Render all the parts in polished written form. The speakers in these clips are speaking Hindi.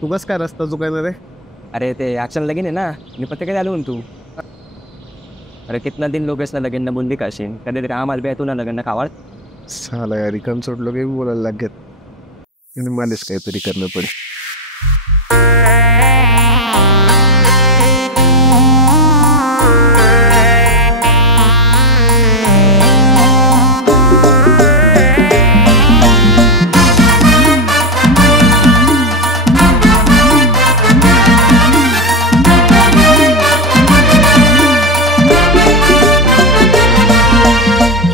तू कस काय रस्ता चुकायला रे? अरे ते एक्शन लगीन है ना, मी पत्ते कधी आलो तू. अरे कितना दिन लोग ना लगन न बुंदी काशीन कधी तरी आम्हाला बी तू ना लगन न खावाळ. साला यार इकन सोडलो काही बोलायला लागत. आणि मलाच काहीतरी करणं पडेल.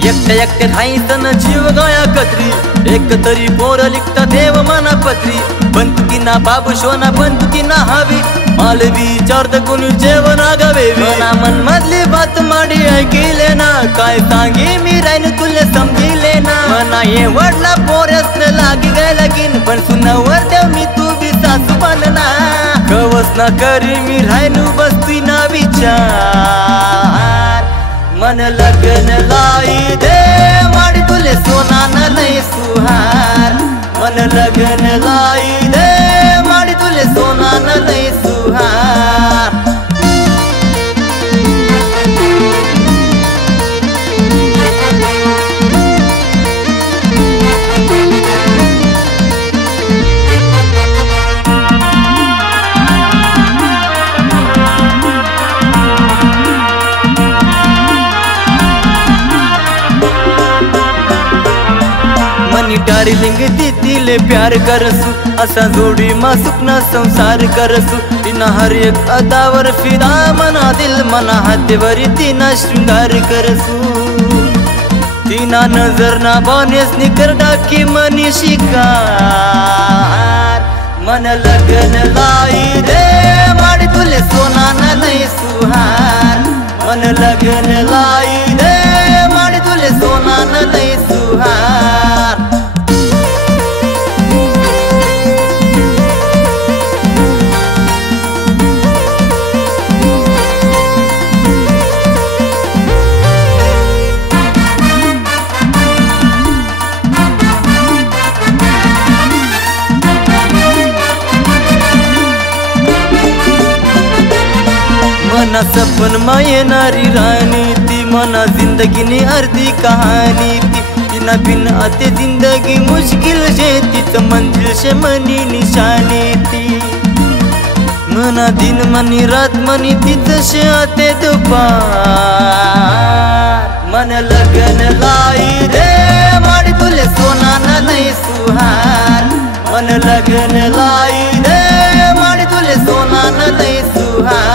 एकट्या एकट्या धाईतन जीव गया कत्री एक तरी पोर लिखता देव मना पत्री बंदुकी ना बाबू शोना बंदुकी ना हवी मालवी चार्द कोणी जेवण आगावे मना मन मधली बात माडी ऐकिले ना काय सांगी मी राईन तुले समजिले ना मना ये वडला पोरस लागी गय लगीन पण सुनावर देव मी तू बी सासू बनना कवस ना करी मी रायनू बसती ना विचार मन लगन लाई दे माडी तुले सोना न लई सुहार मन लगन लाई दे माडी तुले सोना न लई सुहार डार्लिंग दिले प्यार करसू असा जोडी मा सुपना संसार करसू तिना हर एक अदावर फिदा मना दिल मना हातेवरी तिना श्रृंगार करसू तिना नजर ना बनेस निकर डाकी मनी शिकार मन लगन लाई दे माडी तुले सोना न लई सुहार मन लगन लाई दे माडी तुले सोना न लई सुहार मना सपन मा येणारी राणी ती मना जिंदगीनी अर्धी कहानी ती तिना बिन आते जिंदगी मुश्किल जे तीच मंजिल शे मनी निशानी ती मना दिन मनी रात मनी तीच शे आते दुपार मन लगन लाई दे माडी तुले सोना न लई सुहार मन लगन लाई दे माडी तुले सोना न लई सुहार